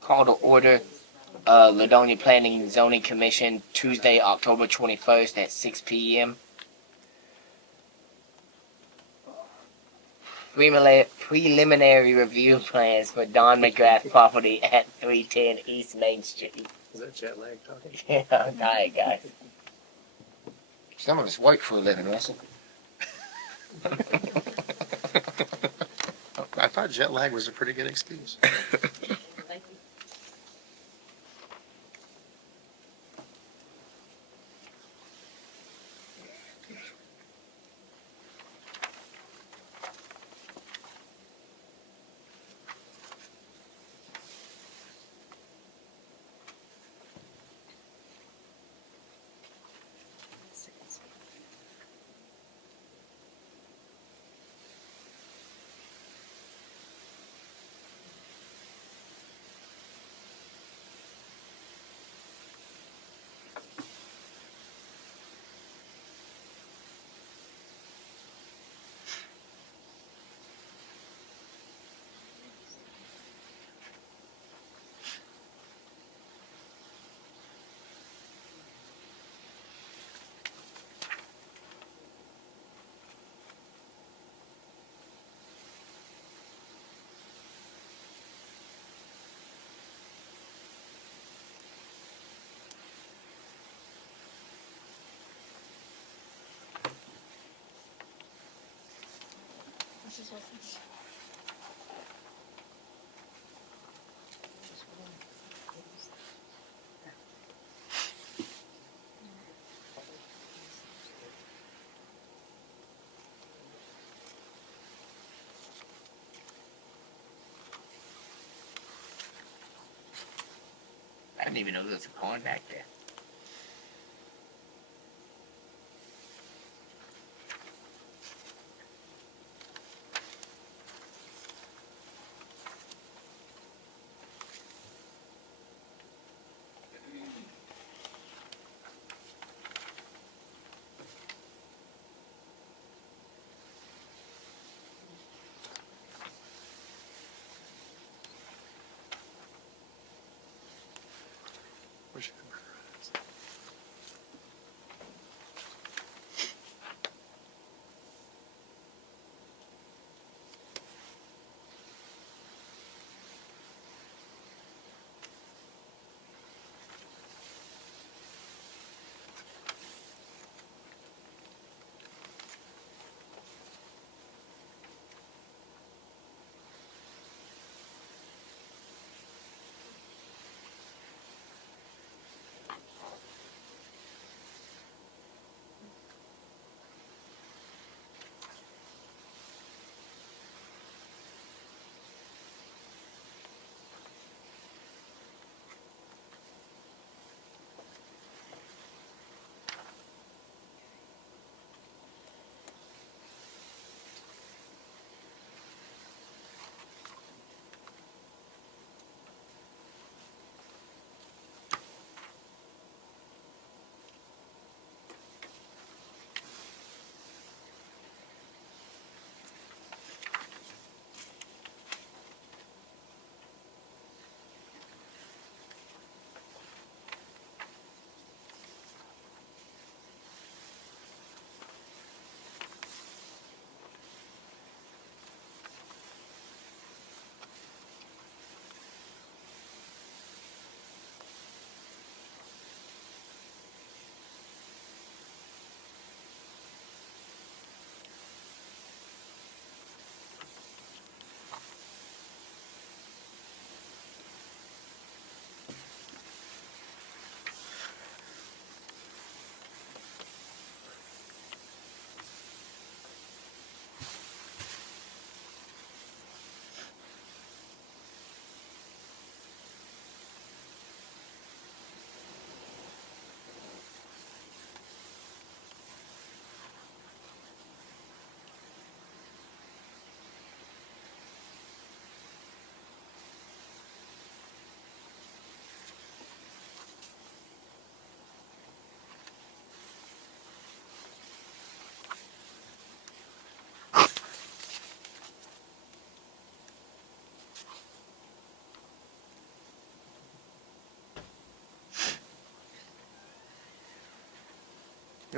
Call to order. Ladonia Planning and Zoning Commission, Tuesday, October 21st at 6 p.m. Preliminary review plans for Don McGrath property at 310 East Main Street. Is that jet lag talking? Yeah, I'm tired, guys. Some of us work for a living, Russell. I thought jet lag was a pretty good excuse. I didn't even know there was a pond back there. Where's your computer?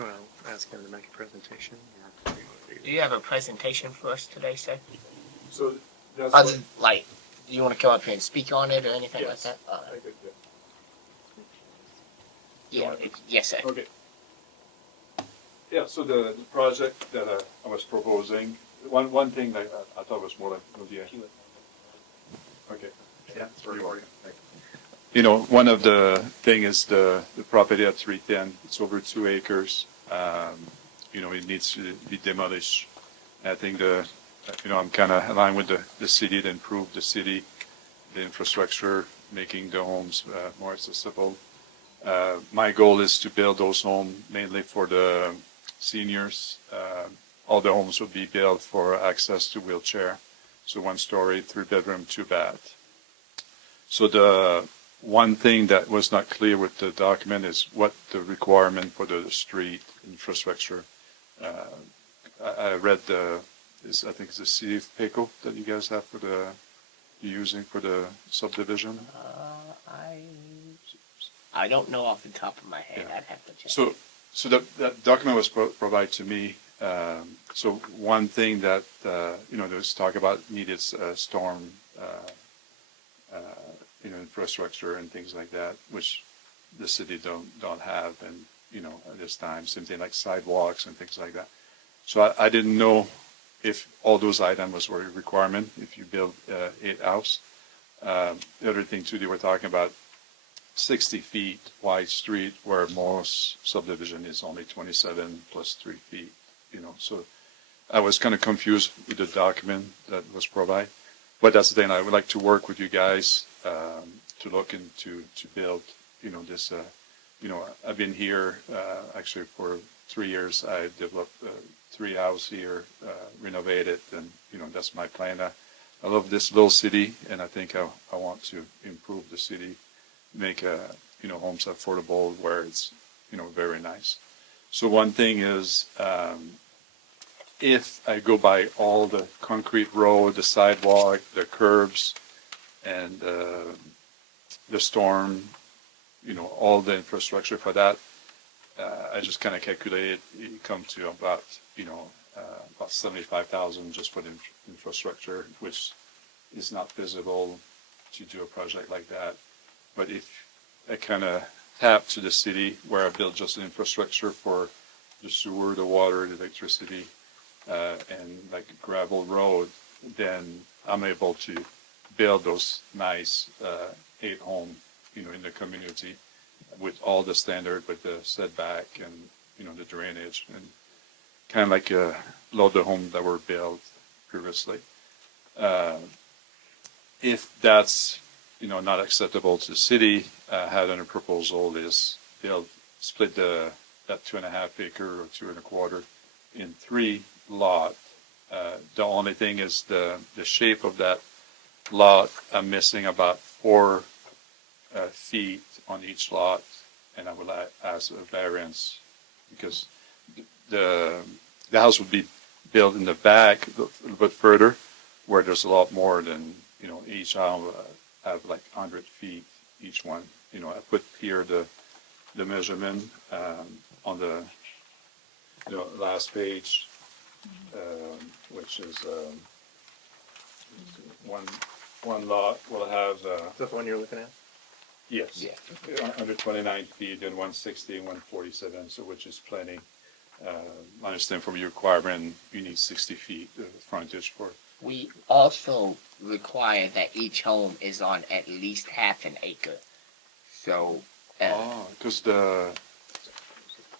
You want to ask him to make a presentation? Or Do you have a presentation for us today, sir? So that's Other, what, like, do you want to come up here and speak on it or anything yes. like that? I could, Yeah, yes, sir. okay. Yeah, so the project that I was proposing, one thing that I thought was more like, okay. Yeah, it's recording. You know, one of the thing is the property at 310, it's over 2 acres. You know, it needs to be demolished. I think I'm kind of aligned with the city to improve the city, the infrastructure, making the homes more accessible. My goal is to build those homes mainly for the seniors. All the homes would be built for access to wheelchair. So 1 story, 3 bedroom, 2 bath. So the one thing that was not clear with the document is what the requirement for the street infrastructure. I read I think it's the city of Paco that you guys have you're using for the subdivision. I don't know off the top of my head. Yeah. I'd have to check. So that document was provided to me. So one thing that there's talk about needed storm, infrastructure and things like that, which the city don't have, and at this time, same thing like sidewalks and things like that. So I didn't know if all those items were a requirement if you build 8 house. The other thing too, they were talking about 60 feet wide street where most subdivision is only 27 plus 3 feet, so I was kind of confused with the document that was provided, but that's the thing. I would like to work with you guys to look into to build, this, I've been here actually for 3 years. I developed 3 houses here, renovated, and, that's my plan. I love this little city, and I think I want to improve the city, make homes affordable where it's very nice. So one thing is, if I go by all the concrete road, the sidewalk, the curbs, and the storm, all the infrastructure for that, I just kind of calculated it come to about about 75,000 just for the infrastructure, which is not feasible to do a project like that. But if I kind of tap to the city where I build just the infrastructure for the sewer, the water, the electricity, and like gravel road, then I'm able to build those nice 8 home, in the community with all the standard, with the setback and, the drainage, and kind of like a lot of the homes that were built previously. If that's not acceptable to the city, had a proposal is they'll split that 2.5 acre or 2.25 in 3 lot. The only thing is the shape of that lot. I'm missing about 4 feet on each lot, and I will ask a variance because the house would be built in the back a little bit further, where there's a lot more than each house have like 100 feet each one. I put here the measurement on the last page, which is one lot will have Is that the one you're looking at? yes, Yeah. 129 feet and 160 and 147, so which is plenty. I understand from your requirement you need 60 feet of frontage for. We also require that each home is on at least half an acre. So, Because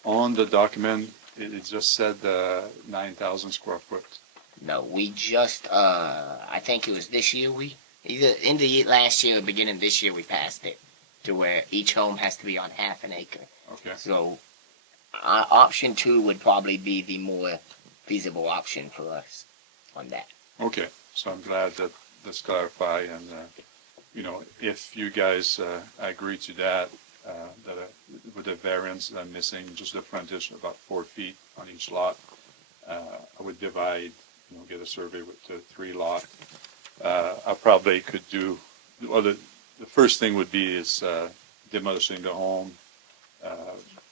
on the document it just said 9,000 square foot. no, we just, I think it was this year either in the last year or beginning of this year we passed it to where each home has to be on half an acre. Okay. So, option 2 would probably be the more feasible option for us on that. Okay, so I'm glad that that's clarified, and if you guys agree to that, with the variance that I'm missing, just the frontage about 4 feet on each lot, I would divide, get a survey with the 3 lot. I probably could do. Well, the first thing would be is demolishing the home,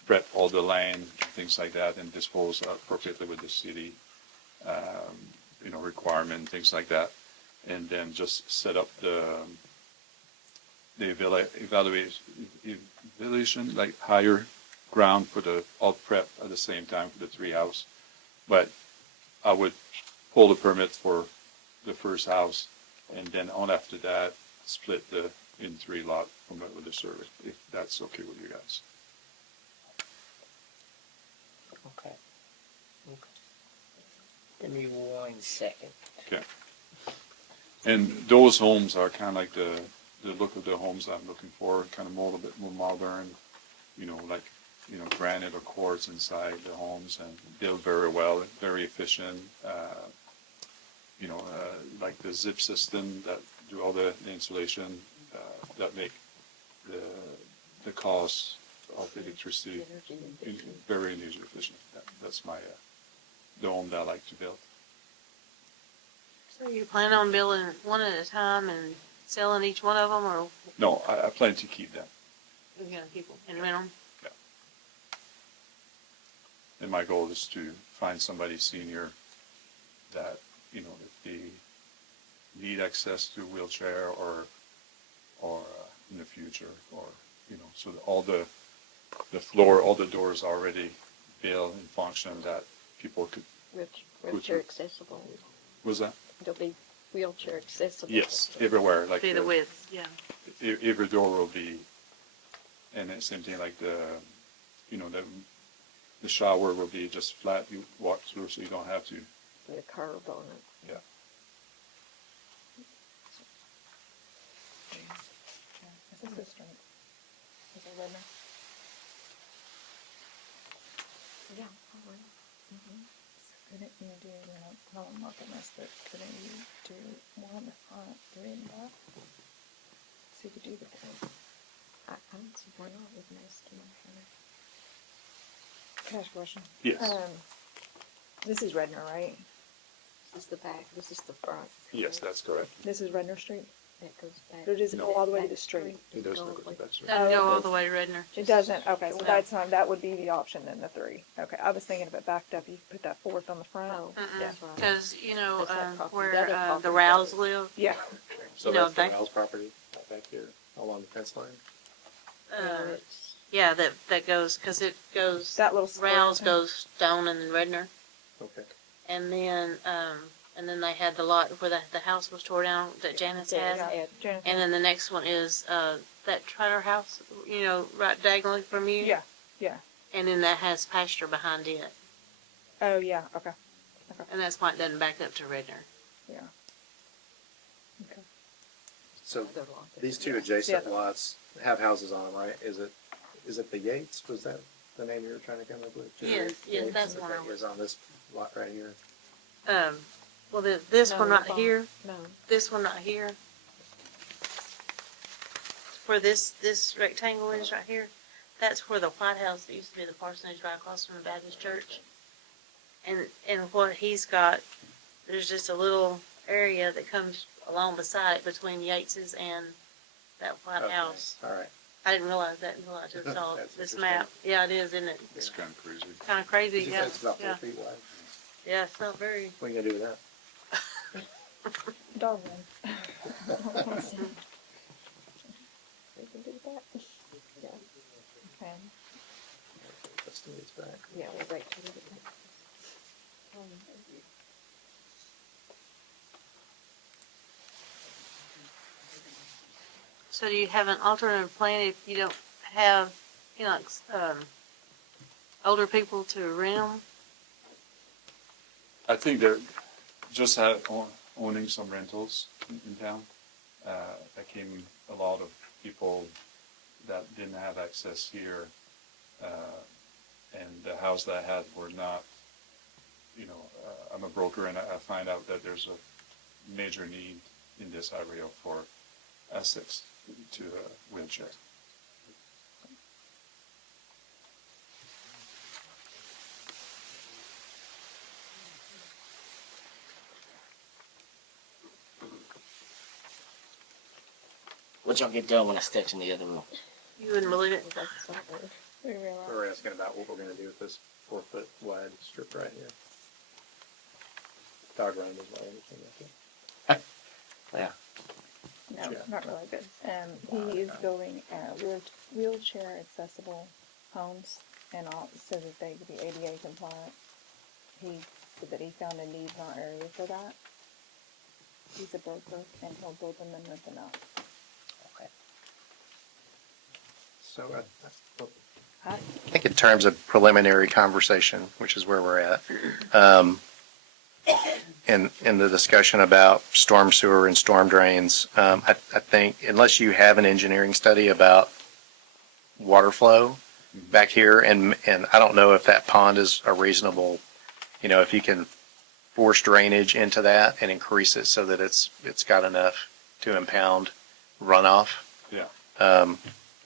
prep all the land, things like that, and dispose appropriately with the city, requirement, things like that, and then just set up the evaluation, like higher ground for the alt prep at the same time for the three house. But I would pull the permit for the first house, and then on after that, split the in three lot from with the survey, if that's okay with you guys. Okay. Give me 1 second. Okay. And those homes are kind of like the look of the homes I'm looking for, kind of more a little bit more modern, granite or quartz inside the homes, and build very well, very efficient. Like the zip system that do all the insulation, that make the cost of electricity very energy efficient. That's my the home that I like to build. So you plan on building one at a time and selling each one of them, or No, I plan to keep them. you're gonna keep them and rent them? And my goal is to find somebody senior that, if they need access to a wheelchair or in the future, or, so that all the floor, all the doors are already built and function that people could, Wheelchair accessible. was that? They'll be wheelchair accessible. Yes, everywhere, like Be the width, yeah. every door will be, and the same thing like the shower will be just flat, you walk through, so you don't have to. With a curve on it. Yeah. Is this a street? Is it Redmond? Yeah. Couldn't you do, while I'm looking this, but couldn't you do more on the front, three in the back? So you could do the thing. I don't see why not with most of them. Can I ask a question? Yes. This is Redner, right? This is the back, this is the front. Yes, that's correct. This is Redner Street? That goes back. Or does it go all the way to Back the street? It does Go look all the like way- that's right. Doesn't go Oh, all the way to Redner. It doesn't, okay, well, No. that's not, that would be the option then, the three. Okay, I was thinking if it backed up, you could put that fourth on the front. Oh, that's right. Because, That's that property. where That is the property. Rouse live, Yeah, So No, that's the they- Rouse property back here along the fence line? It's- yeah, that goes, because it goes, that little square. Rouse thing. goes Stone and then Redner. Okay. And then they had the lot where the house was tore down that Janice had. Yeah. Jonathan. And then the next one is that trailer house, right diagonally from you. Yeah, yeah. And then that has pasture behind it. Oh, yeah, okay, And that's why it doesn't back up to Redner. yeah. Okay. So Other lot. these two adjacent Yeah. lots have houses on them, right? Is it the Yates? Was that the name you were trying to come up with? Yes, Yates? that's one Okay, of them. is on this lot right here. Well, this No, one right it's on- here, No, this one right here, where this rectangle is right here, that's where the White House that used to be the parsonage right across from the Baptist church. And what he's got, there's just a little area that comes along beside it between Yates's and that White Okay. House. All right. I didn't realize that until I just saw That's this interesting. map. Yeah, it is, isn't it? It's kind of crazy. Kind of crazy. You Yeah, said it's about 4 yeah, feet wide. yeah. It's not very. What are you gonna do with that? Dog one. we can do that. Yeah, Okay. That's the Yates back. yeah, we're right to the back. So do you have an alternative plan if you don't have, older people to rent them? I think just owning some rentals in town, that came a lot of people that didn't have access here, and the house that I had were not, I'm a broker and I find out that there's a major need in this area for access to a wheelchair. What y'all get done when I step in the other room? You wouldn't believe it. That's something. We realize. We were asking about what we're gonna do with this 4 foot wide strip right here. Dog run is what I understand. Yeah. No, Yeah. not really good. He is building wheelchair accessible homes and all so that they could be ADA compliant. He said that he found a need in our area for that. He's a broker and he'll build them and rent them out. Okay. So I, I think in terms of preliminary conversation, which is where we're at, in the discussion about storm sewer and storm drains, I think unless you have an engineering study about water flow back here, and I don't know if that pond is a reasonable, if you can force drainage into that and increase it so that it's got enough to impound runoff. Yeah.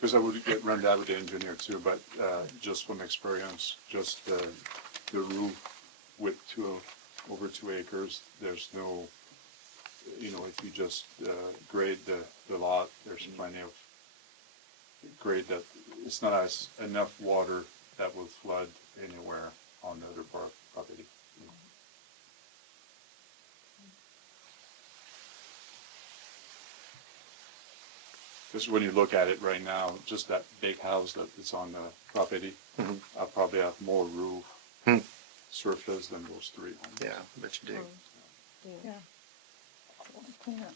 Because I would run that with the engineer too, but just from experience, just the roof with over 2 acres, there's no, if you just grade the lot, there's plenty of grade that it's not enough water that will flood anywhere on the other property. Because when you look at it right now, just that big house that is on the property, I probably have more roof surface than those 3 homes. Yeah, but you do. yeah. Clean up.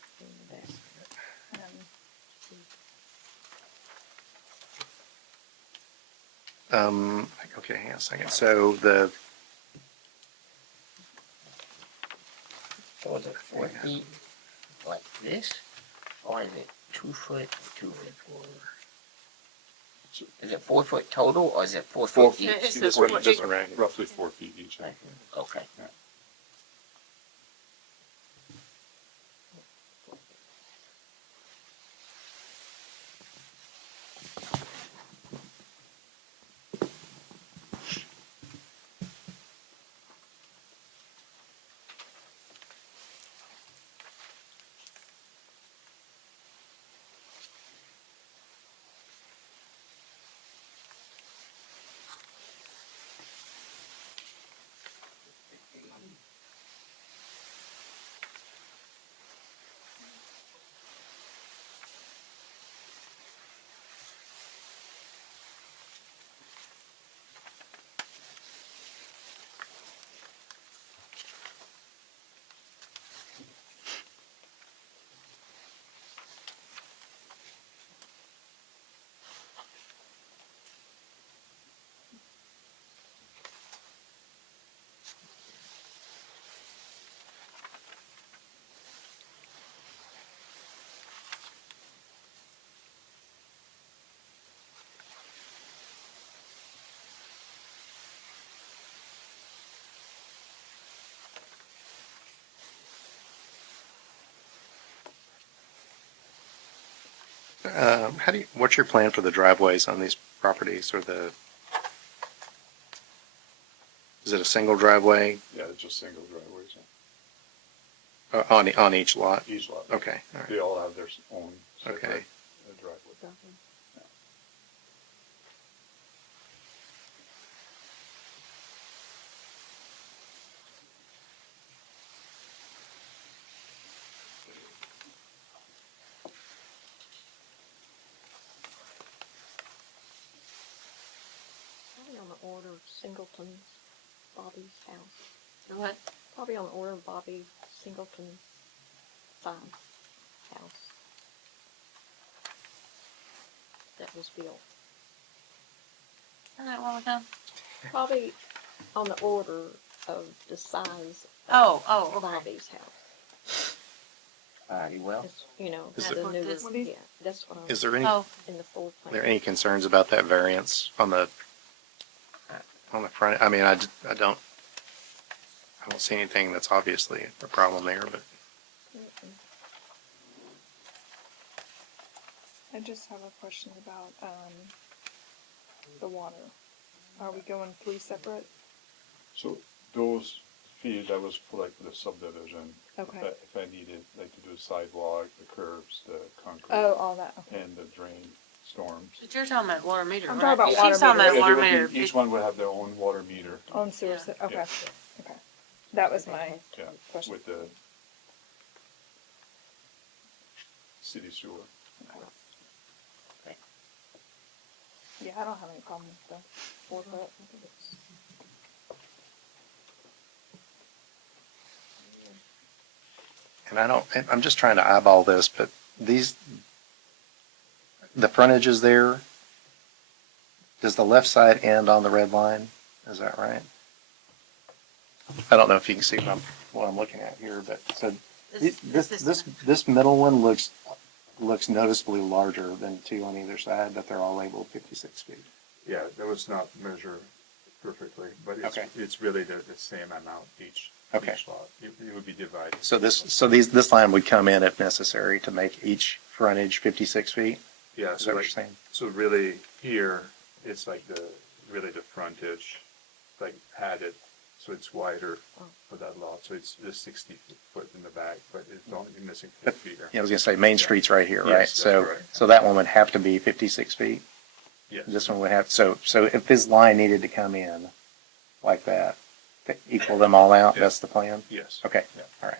Okay, hang on a second. So the So is it 4 feet like this, or is it 2 foot, 2 foot 4? Is it 4 foot total, or is it 4 foot Yeah, each? it's See, a this 4 one foot. is roughly 4 feet each. Okay. what's your plan for the driveways on these properties, or is it a single driveway Yeah, it's just single driveways. on each lot? Each lot. Okay, all right. They all have their own separate Okay. driveway. Probably on the order of Singleton's, Bobby's house. What? Probably on the order of Bobby Singleton's size house. That was built. Isn't that what we're done? Probably on the order of the size Oh, of okay. Bobby's house. Alrighty, well. It's, Is the there- newer, This- yeah, that's what I Is was there any Oh, in the full Are plan. there any concerns about that variance on the front? I mean, I don't see anything that's obviously a problem there, but Mm-mm. I just have a question about the water. Are we going 3 separate? So those fees, that was for like the subdivision. Okay. If I needed, like to do a sidewalk, the curbs, the concrete. Oh, all that. Okay. And the drain. storms. But you're talking about water meter, I'm right? talking about She's water talking meter. about Yeah, water they would meter. be- Each one would have their own water meter, On sewer, Yeah. okay, Yeah. okay. That was my yeah, question. with the city sewer. Yeah, I don't have any problem with the 4 foot. I think it's- And I'm just trying to eyeball this, but the frontage is there. Does the left side end on the red line? Is that right? I don't know if you can see what I'm looking at here, but so this middle one looks noticeably larger than two on either side, but they're all labeled 56 feet. Yeah, that was not measured perfectly, but Okay. it's really the same amount each Okay. lot. It would be divided. So this line would come in if necessary to make each frontage 56 feet? Yeah, Is that what you're saying? so really here, it's like the frontage, like added, so it's wider for that lot, so it's just 60 foot in the back, but it's only missing 4 feet there. Yeah, I was gonna say Main Street's right here, Yes, right? that's So, correct. so that one would have to be 56 feet? Yes. This one would have, so if this line needed to come in like that, to equal them all out, Yeah. that's the plan? Yes. Okay, Yeah. all right.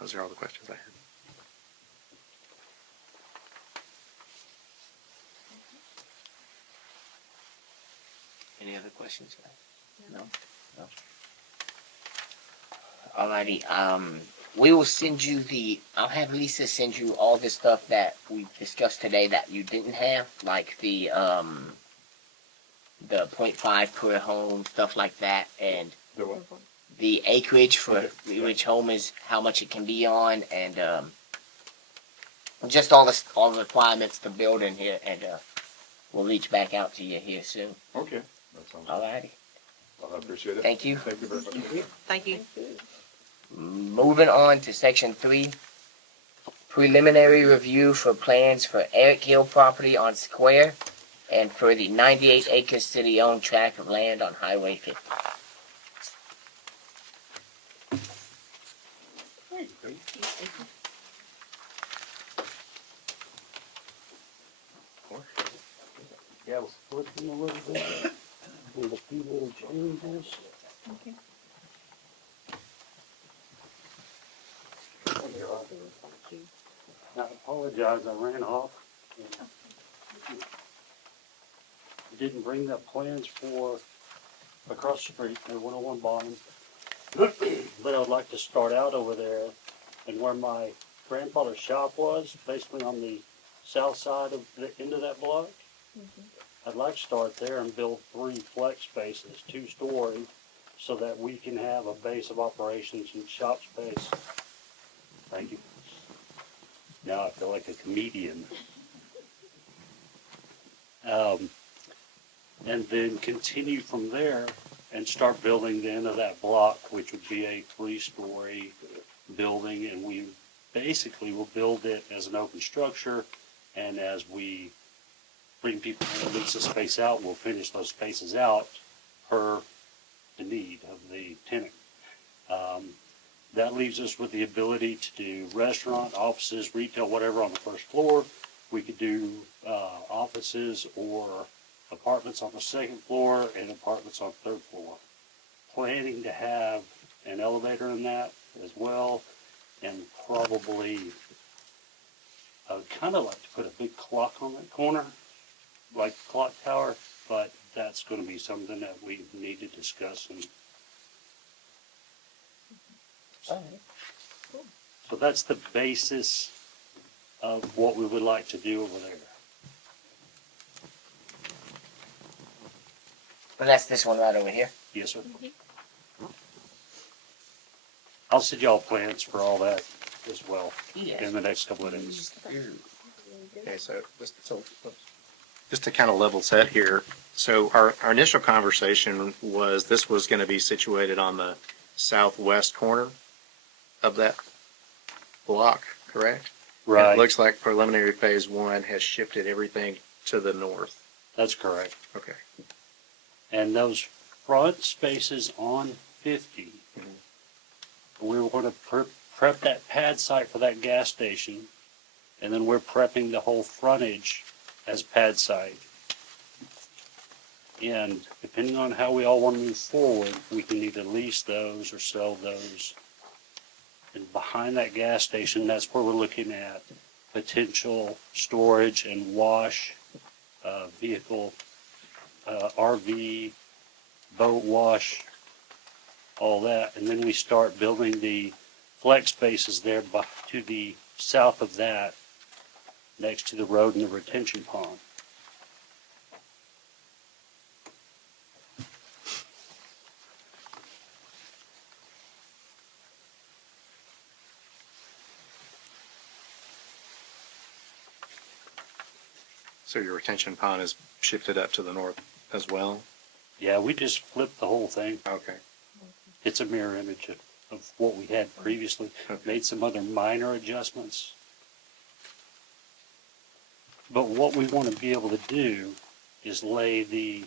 Those are all the questions I had. Any other questions? No? No. Alrighty, we will send you I'll have Lisa send you all the stuff that we discussed today that you didn't have, like the 0.5 per home, stuff like that, and The what? the acreage for Okay. which home is, how much it can be on, and just all the requirements to build in here, and we'll reach back out to you here soon. Okay, that sounds good. Alrighty, Well, I appreciate it. thank you. Thank you very much. Thank you. Moving on to section 3, preliminary review for plans for Eric Hill property on Square and for the 98 acre city-owned tract of land on Highway 50. Yeah, I was looking a little bit, made a few little changes. Okay. I apologize, I ran off. Didn't bring the plans for across the street, the 101 bottom. But I would like to start out over there and where my grandfather's shop was, basically on the south side of the end of that block. I'd like to start there and build 3 flex spaces, 2-story, so that we can have a base of operations and shop space. Thank you. Now I feel like a comedian. And then continue from there and start building the end of that block, which would be a 3-story building, and we basically will build it as an open structure, and as we bring people in, lease the space out, we'll finish those spaces out per the need of the tenant. That leaves us with the ability to do restaurant, offices, retail, whatever on the first floor. We could do offices or apartments on the second floor and apartments on the third floor. Planning to have an elevator in that as well, and probably I would kind of like to put a big clock on that corner, like the clock tower, but that's going to be something that we need to discuss. And so that's the basis of what we would like to do over there. Well, that's this one right over here. Yes, sir. I'll send y'all plans for all that as well in the next couple of days. Okay, so just to kind of level set here, so our initial conversation was this was going to be situated on the southwest corner of that block, correct? And Right, it looks like preliminary phase 1 has shifted everything to the north. that's correct. Okay. And those front spaces on 50. We were going to prep that pad site for that gas station, and then we're prepping the whole frontage as pad site. And depending on how we all want to move forward, we can either lease those or sell those. And behind that gas station, that's where we're looking at potential storage and wash, vehicle, RV, boat wash, all that. And then we start building the flex spaces there to the south of that, next to the road and the retention pond. So your retention pond is shifted up to the north as well? Yeah, we just flipped the whole thing. Okay. It's a mirror image of what we had previously. Okay. Made some other minor adjustments. But what we want to be able to do is lay the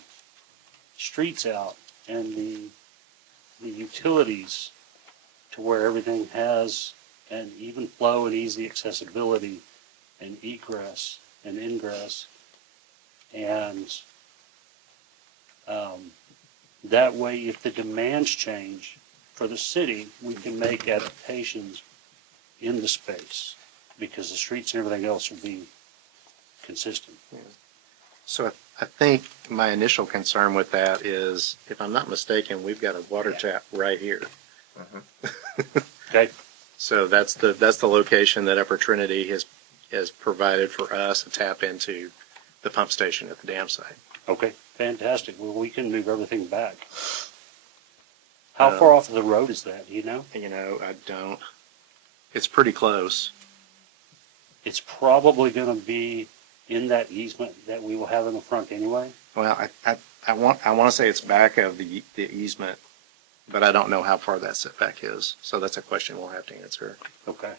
streets out and the utilities to where everything has an even flow and easy accessibility and egress and ingress. And that way, if the demands change for the city, we can make adaptations in the space because the streets and everything else will be consistent. So I think my initial concern with that is, if I'm not mistaken, we've got a water tap right here. Okay? So that's the location that Upper Trinity has provided for us to tap into the pump station at the dam site. Okay, fantastic. Well, we can move everything back. How far off of the road is that, do you know? You know, I don't. It's pretty close. It's probably going to be in that easement that we will have in the front anyway. Well, I want to say it's back of the easement, but I don't know how far that setback is. So that's a question we'll have to answer. Okay.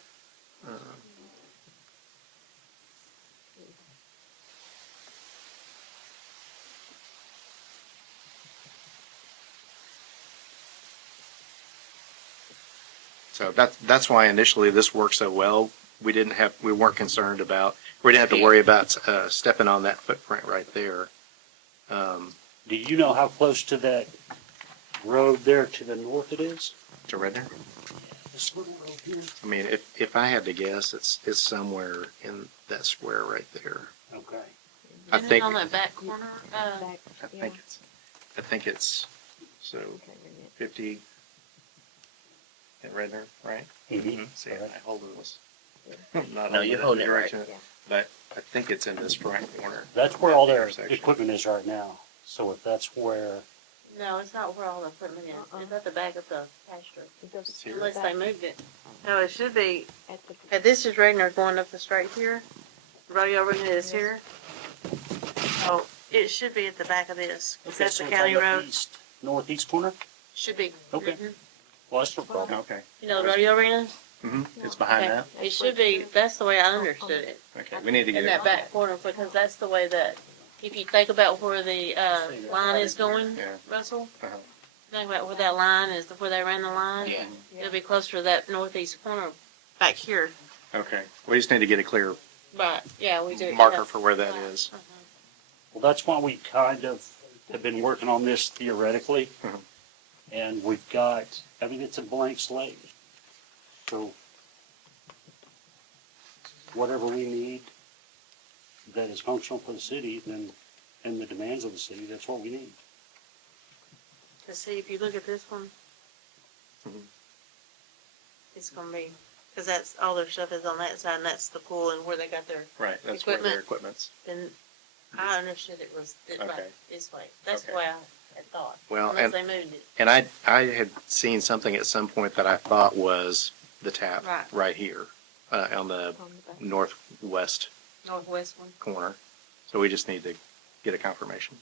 So that's why initially this worked so well. We weren't concerned about, we didn't have to worry about stepping on that footprint right there. Do you know how close to that road there to the north it is? To Redner? This little road here? I mean, if I had to guess, it's somewhere in that square right there. Okay. I Isn't it think on that back corner? Back, yeah. I think it's so 50 at Redner, right? Mhm. See, I hold it was not No, on you're the holding it right. direction, but I think it's in this front corner. That's where all That their intersection. equipment is right now. So if that's where, No, it's not where all the equipment is. It's at the back of the pasture. It goes It's here. Unless back they moved it. No, it should be, at the, okay, this is Radnor going up the straight here. Rodeo Arena is here. Oh, it should be at the back of this. Is okay, that so the it's county on the road? northeast corner? Should be. Okay. Mhm. Well, that's no problem. Okay. You know the rodeo arena? It's behind Okay. that. It should be, that's the way I understood it. Okay, we need to get In it. that back corner, because that's the way that, if you think about where the, line is going, Yeah. Russell, Uh-huh. think about where that line is, where they ran the line. Yeah. It'll be closer to that northeast corner back here. Okay, we just need to get a clear Right, yeah, we do. marker yeah. for where that is. Mhm. Well, that's why we kind of have been working on this theoretically. Mhm. And we've got, I mean, it's a blank slate. So whatever we need that is functional for the city, then, and the demands of the city, that's what we need. To see, if you look at this one, Mhm. it's gonna be, because that's, all their stuff is on that side, and that's the pool and where they got their, Right, that's where their equipment's. then I understood it was right Okay. this way. That's the Okay. way I had thought. Well, Unless and- they moved it. And I had seen something at some point that I thought was the tap Right. here on the on the back. northwest Northwest one. corner. So we just need to get a confirmation.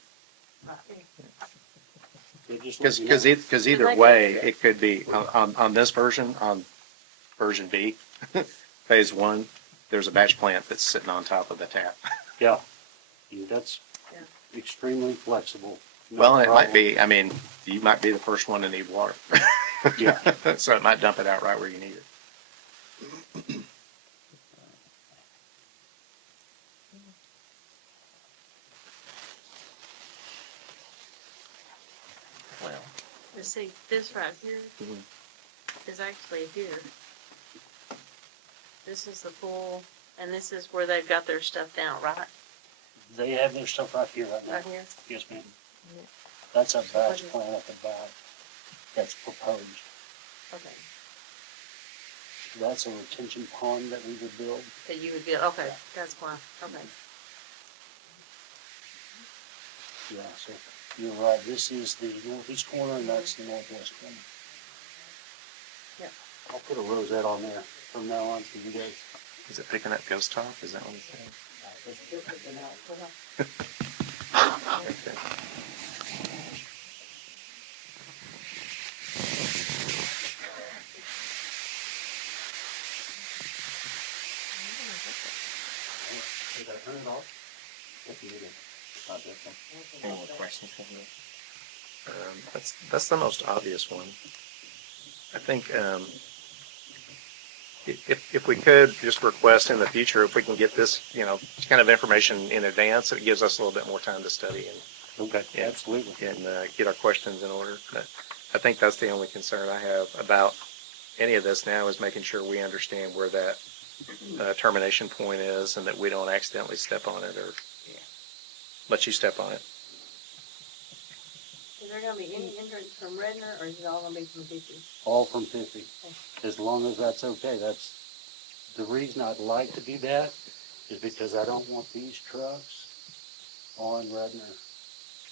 Right. So just let Because me know. either like way, it could be on this version, on version B, phase one, there's a batch plant that's sitting on top of the tap. Yeah, that's Yeah. extremely flexible. no Well, and it might problem. be, I mean, you might be the first one to need water. Yeah. So it might dump it out right where you need it. Well, You see, this right here Mhm. is actually here. This is the pool, and this is where they've got their stuff down, right? They have their stuff right here right now. Right here? Yes, ma'am. That's a vast plan at the back that's proposed. Okay. That's a retention pond that we would build. That you would be, okay, that's fine, okay. Yeah, so you're right. This is the northeast corner and that's the northwest corner. Yep. I'll put a rosette on there from now on for you guys. Is it picking up ghost talk? Is that what it's saying? Okay. Did I turn it off? If you did. Not this one. any more questions from you? That's the most obvious one. I think if we could just request in the future, if we can get this, kind of information in advance, it gives us a little bit more time to study Okay, Yeah. absolutely. and get our questions in order. But I think that's the only concern I have about any of this now is making sure we understand where that termination point is and that we don't accidentally step on it or let you step on it. Is there gonna be any hindrance from Redner, or is it all gonna be from Vicky? All from 50. As long as that's okay. That's the reason I'd like to do that is because I don't want these trucks on Redner.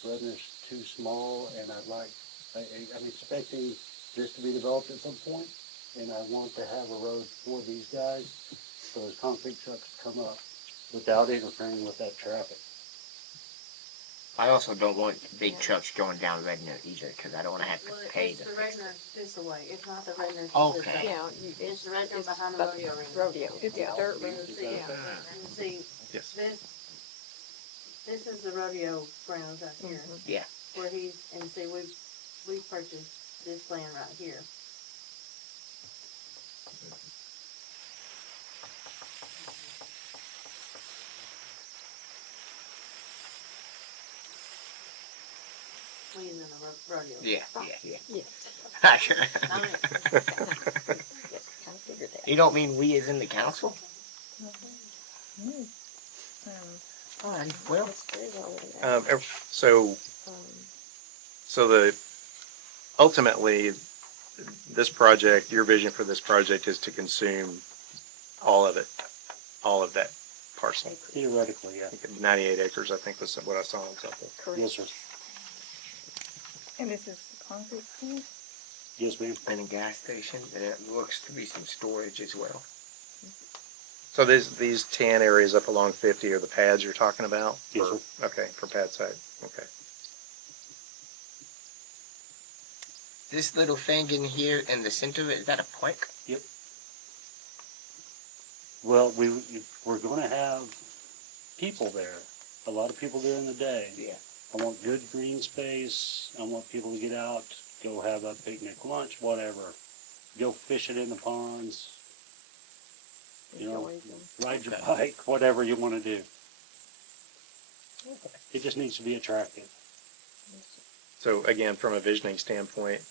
Redner's too small, and I'm expecting this to be developed at some point, and I want to have a road for these guys so those concrete trucks come up without interfering with that traffic. I also don't want big trucks going down Redner either, because I don't want to have to Well, pay it's to the fix it. Redner this way, it's not the Redner this Okay. way. Yeah, It's the Redner behind the but rodeo ring. rodeo. It's Yeah. a dirt road. And see, and see, Yes. this is the rodeo grounds right here. Yeah. Where and see, we purchased this land right here. We in the rodeo. Yeah. Yes. I Yeah. mean, Yes, kind of figured that. You don't mean we as in the council? All right. Well, That's very well written out. So Um, ultimately, this project, your vision for this project is to consume all of that parcel. Theoretically, yeah. I think 98 acres, I think was what I saw on something. correct. Yes, sir. And this is concrete pool? Yes, ma'am. and a gas station, and it looks to be some storage as well. So these tan areas up along 50 are the pads you're talking about? Yes, For- Okay, for pad site. Okay. This little thing in here in the center, is that a plank? Yep. Well, we're going to have people there. A lot of people during the day. Yeah. I want good green space. I want people to get out, go have a picnic, lunch, whatever. Go fishing in the ponds. Enjoy them. Ride your bike, whatever you want to do. It just needs to be attractive. So again, from a visioning standpoint,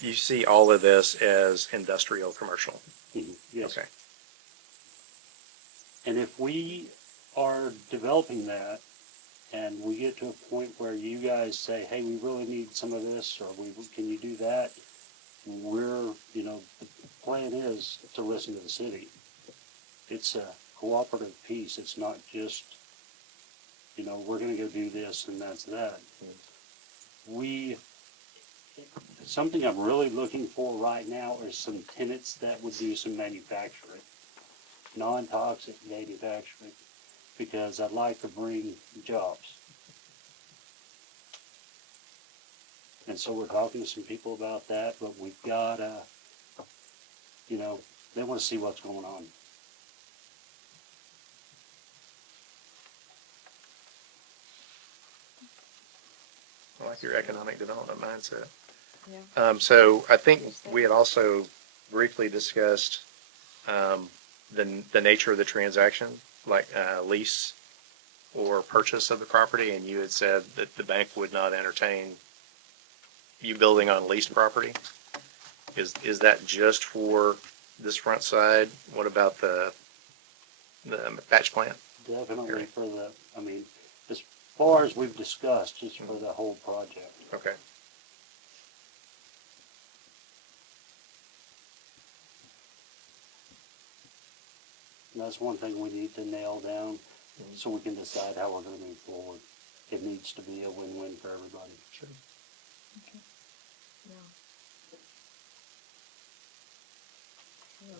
you see all of this as industrial commercial. Yes. Okay. And if we are developing that and we get to a point where you guys say, hey, we really need some of this, or can you do that? The plan is to listen to the city. It's a cooperative piece. It's not just, we're going to go do this and that's that. Something I'm really looking for right now is some tenants that would do some manufacturing, non-toxic manufacturing, because I'd like to bring jobs. And so we're talking to some people about that, but we've got they want to see what's going on. I like your economic development mindset. Yeah. So I think we had also briefly discussed, the nature of the transaction, like, lease or purchase of the property, and you had said that the bank would not entertain you building on leased property. Is that just for this front side? What about the batch plant? Definitely for the, I mean, as far as we've discussed, just for the whole project. Okay. And that's one thing we need to nail down so we can decide how we're gonna move forward. It needs to be a win-win for everybody. Sure. Yeah. Yeah.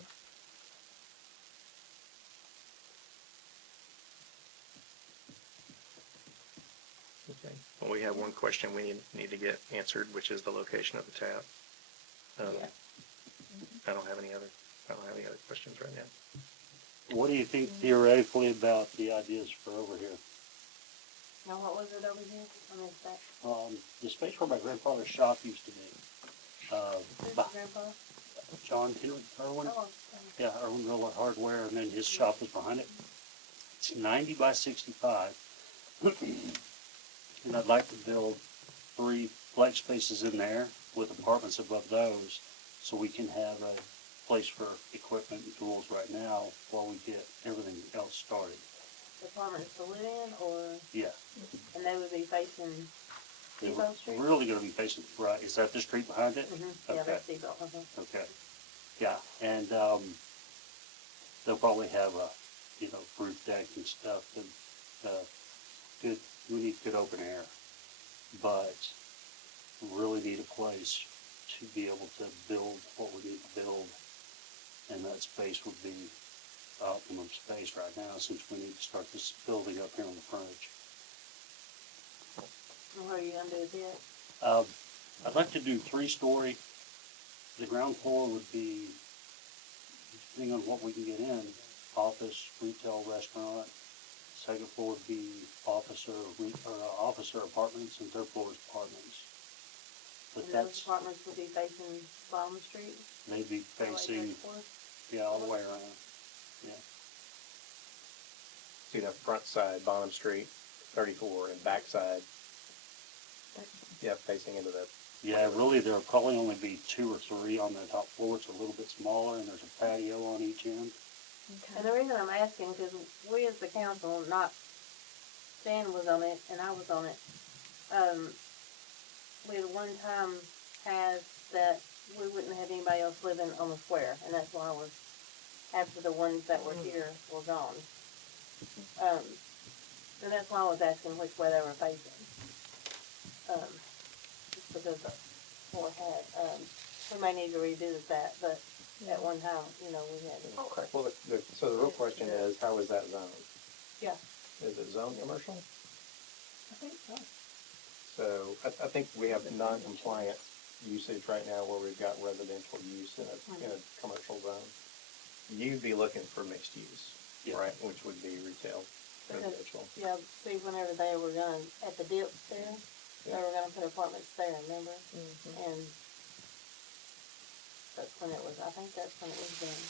Okay. Well, we have one question we need to get answered, which is the location of the tap. Yeah. I don't have any other questions right now. What do you think theoretically about the ideas for over here? Now, what was it over here? I missed that. The space where my grandfather's shop used to be. Where's your grandpa? John Irwin. Oh, Yeah, Irwin Miller Hardware, and then his shop was behind it. It's 90 by 65. And I'd like to build 3 flex spaces in there with apartments above those, so we can have a place for equipment and tools right now while we get everything else started. the apartments to live in, or, Yeah. and they would be facing They Depot were Street? really gonna be facing, right, is that the street behind it? Yeah, Okay. that's Depot, Okay, yeah, and, they'll probably have a, roof deck and stuff, and, good, we need good open air. But we really need a place to be able to build what we need to build. And that space would be optimum space right now, since we need to start this building up here on the frontage. And what are you gonna do with it? I'd like to do 3-story. The ground floor would be, depending on what we can get in, office, retail, restaurant. Second floor would be officer apartments, and third floor is apartments. But And those that's, apartments would be facing Bottom Street? they'd be all the way facing, 34th? yeah, all the way around. So you'd have front side, Bonham Street, 34, and back side, facing into the, Yeah, really, there'll probably only be 2 or 3 on the top floor. It's a little bit smaller, and there's a patio on each end. And the reason I'm asking, because we as the council, not, Stan was on it and I was on it, we had one time had that we wouldn't have anybody else living on the square, and that's why I was, after the ones that were here were gone. And that's why I was asking which way they were facing. Just because of what we had, we may need to redo that, but at one time, we had. okay, well, so the real question is, how is that zoned? Yeah. Is it zoned commercial? I think so. So I think we have non-compliant usage right now where we've got residential use in a commercial zone. You'd be looking for mixed use, Yeah. right, which would be retail, residential. Yeah, see, whenever they were gonna, at the dips there, they were gonna put apartments there, remember? And that's when it was, I think that's when it was done.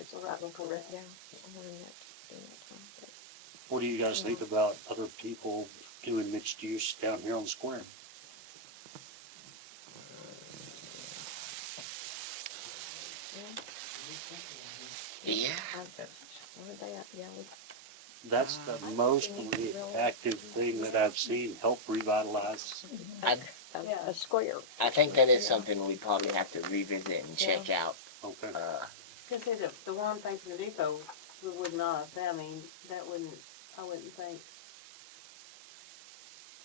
It's right before that. Yeah. When that's doing that time, but- What do you guys think about other people doing mixed use down here on the square? Yeah. Where are they at? Yeah, That's the most active thing that I've seen help revitalize. a square. I think that is something we probably have to revisit and check out. Okay. Cause see, the one facing the depot, we would not, I mean, that wouldn't, I wouldn't think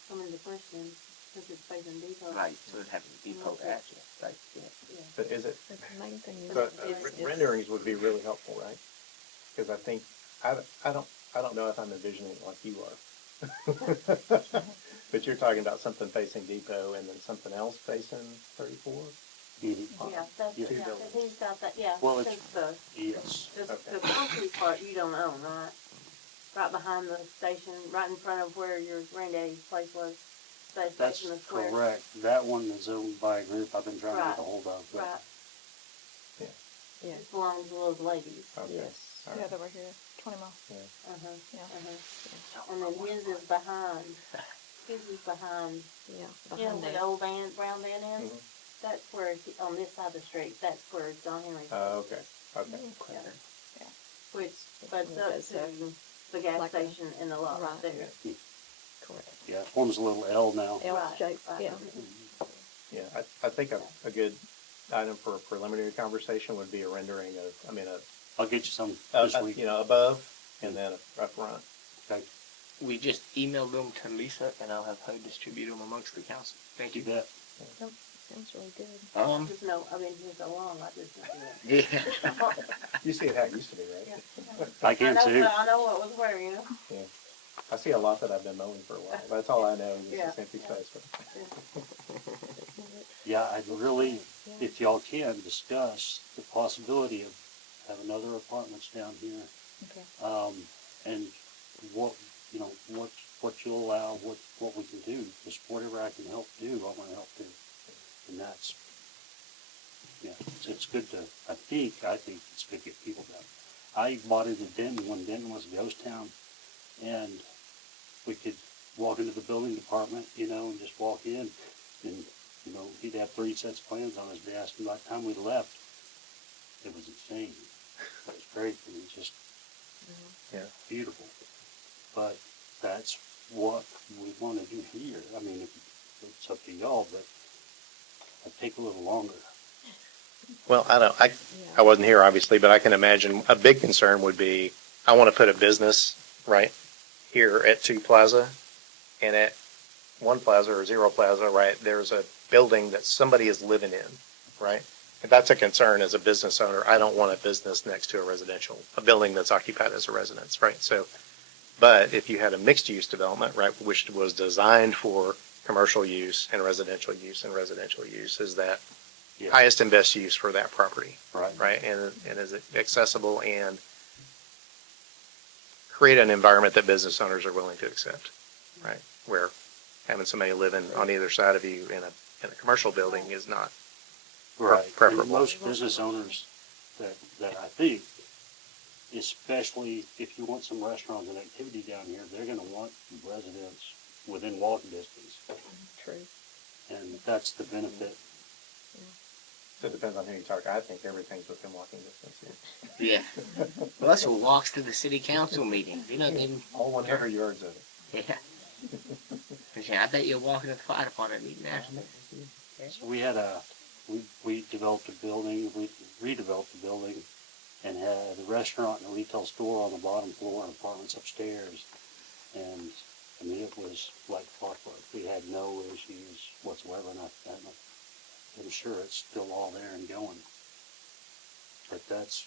come into question, cause it's facing depot. Right, so it'd have to be access, right? Yeah. But is it, But the main thing is. but It's- renderings would be really helpful, right? Because I think, I don't know if I'm envisioning it like you are. But you're talking about something facing Depot and then something else facing 34? Mhm. Yeah, that's, Yeah. yeah, 'cause he's got that, yeah, Well, since it's- Yes. the concrete part you don't own, right? Right behind the station, right in front of where your granddaddy's place was. That's That's in the square. correct. That one is owned by a group I've been trying to Right. get a hold of. but Right. Yeah. It belongs to those ladies. Okay. Yes. All Yeah, right. they were here, 20 miles. Uh-huh. Yeah. Uh-huh. And then his is behind. His is behind. Yeah, You know behind where the there. old brown van is? Mhm. That's where, on this side of the street, that's where John Henry. Okay, okay. Yeah. Which butts It up does to have the gas like a- station and the lot right right. there. Correct. Yeah, it forms a little L now. L Right, shape, right. yeah. Yeah, I think a good item for a preliminary conversation would be a rendering of, I mean, I'll get you some this week. you know, above and then a front. Okay, We just emailed them to Lisa, and I'll have her distribute them amongst the council. Thank you you. bet. Sounds really good. I just know, I've been here so long, I just know. Yeah. You see it how it used to be, right? I can I too. know, I know what was where, you know? I see a lot that I've been mowing for a while. That's all I know, is Yeah. this empty space. But Yeah, I'd really, if y'all can, discuss the possibility of having other apartments down here. Okay. And what, you know, what you'll allow, what we can do, because whatever I can help do, I want to help do. And that's, yeah, it's good to, I think it's good to get people down. I bought into Denton when Denton was a ghost town, and we could walk into the building department, you know, and just walk in, and, you know, he'd have 3 sets of plans on his desk, and by the time we left, it was insane. It was great, and it was just beautiful. But that's what we want to do here. I mean, it's up to y'all, but it'd take a little longer. Well, I wasn't here obviously, but I can imagine a big concern would be, I want to put a business right here at 2 Plaza, and at 1 Plaza or 0 Plaza, right, there's a building that somebody is living in, right? If that's a concern as a business owner, I don't want a business next to a building that's occupied as a residence, right? So, but if you had a mixed use development, right, which was designed for commercial use and residential use, is that Yeah. highest and best use for that property, Right. right? And is it accessible and create an environment that business owners are willing to accept, right? Where having somebody living on either side of you in a commercial building is not Right. And preferable. most business owners that I think, especially if you want some restaurants and activity down here, they're gonna want residents within walking distance. True. And that's the benefit. So it depends on who you talk. I think everything's within walking distance here. Yeah. Russell walks to the city council meeting. You know, then, All 100 yards of it. yeah. Yeah, I bet you're walking to the fire department meeting after. So we developed a building, we redeveloped the building, and had a restaurant and a retail store on the bottom floor and apartments upstairs. And, I mean, it was like clockwork. We had no issues whatsoever, and I'm sure it's still all there and going. But that's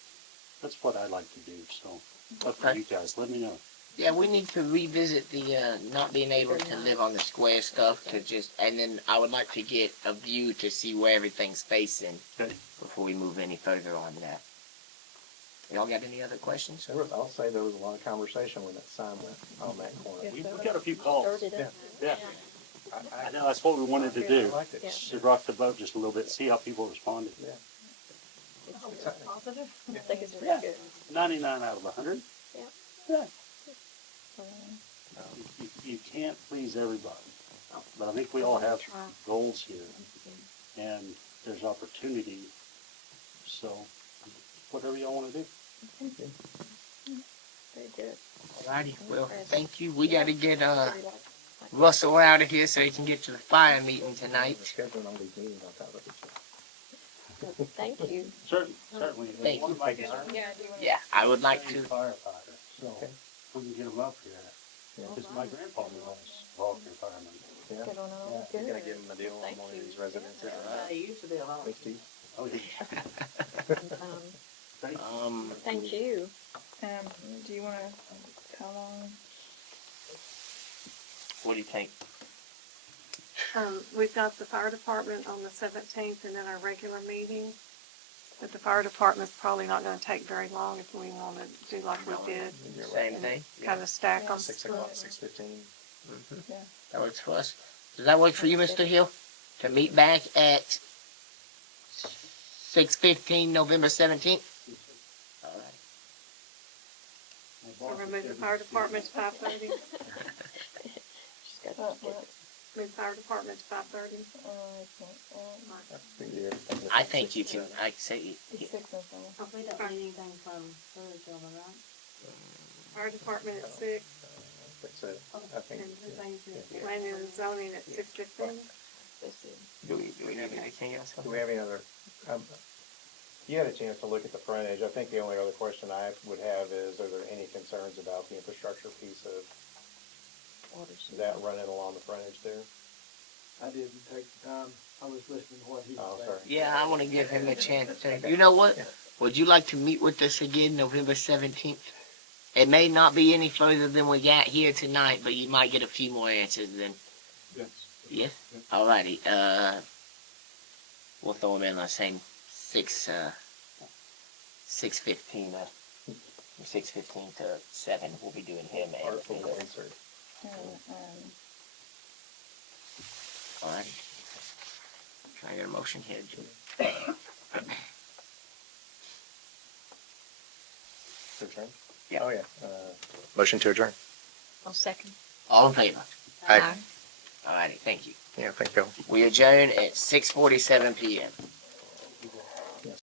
what I'd like to do, so, up to Okay. you guys, let me know. Yeah, we need to revisit the not being able to live on the square stuff to just, and then I would like to get a view to see where everything's facing Okay. before we move any further on that. Y'all got any other questions? I'll say there was a lot of conversation when that sign went on that corner. Yes, We sir. got a few calls. Stirred it up. Yeah, I know, that's what we wanted to do. I liked it. Yeah. Should rock the boat just a little bit, see how people responded. Positive? I think it's pretty Yeah. good. 99 out of 100. Yeah. Yeah. You can't please everybody, but I think we all have goals here, and there's opportunity. So, whatever y'all want to do. Very good. Alrighty, well, thank you. We gotta get, Pretty like- Russell out of here so he can get to the fire meeting tonight. We're scheduling all these meetings on top of each other. Thank you. Certainly. Thank One you. of my concerns Yeah, I would like is to. firefighters, so if we can get them up here. Because my grandfather was a volunteer fireman. Yeah. Good on all. You Good. gotta give them a deal on Thank one of you. these residences. I used to be alone. Thanks, Steve. Oh, yeah. Thank you. Do you wanna, how long? What do you think? We've got the fire department on the 17th and then our regular meeting. But the fire department's probably not gonna take very long if we wanna do like we did, Same thing? kinda stack them. 6 o'clock, 6:15. That works for us. Does that work for you, Mr. Hill? To meet back at 6:15, November 17th? All right. So remove the fire department to 5:30, She's got What, to what? move fire department to 5:30. I think you can, I say, It's 6 and 7. We don't need anything from Louisville, right? Fire department at 6, So, I think, yeah. planning and zoning at 6:15. do we have anything else? Do we have any other, you had a chance to look at the frontage. I think the only other question I would have is, are there any concerns about the infrastructure piece of that running along the frontage there? I didn't take the time. I was listening to what he Oh, was sorry. saying. Yeah, I want to give him a chance to, you know what? Would you like to meet with us again November 17th? It may not be any further than we got here tonight, but you might get a few more answers then. Yes. Yes? Alrighty, we'll throw him in the same 6:15, 6:15 to 7. We'll be doing him and Artful insert. Alright. Try to get a motion here, Jim. Return? Yeah. Oh, yeah. Motion to adjourn. I'll second. All in favor? Aye. Alrighty, thank you. Yeah, thank you. We adjourn at 6:47 p.m.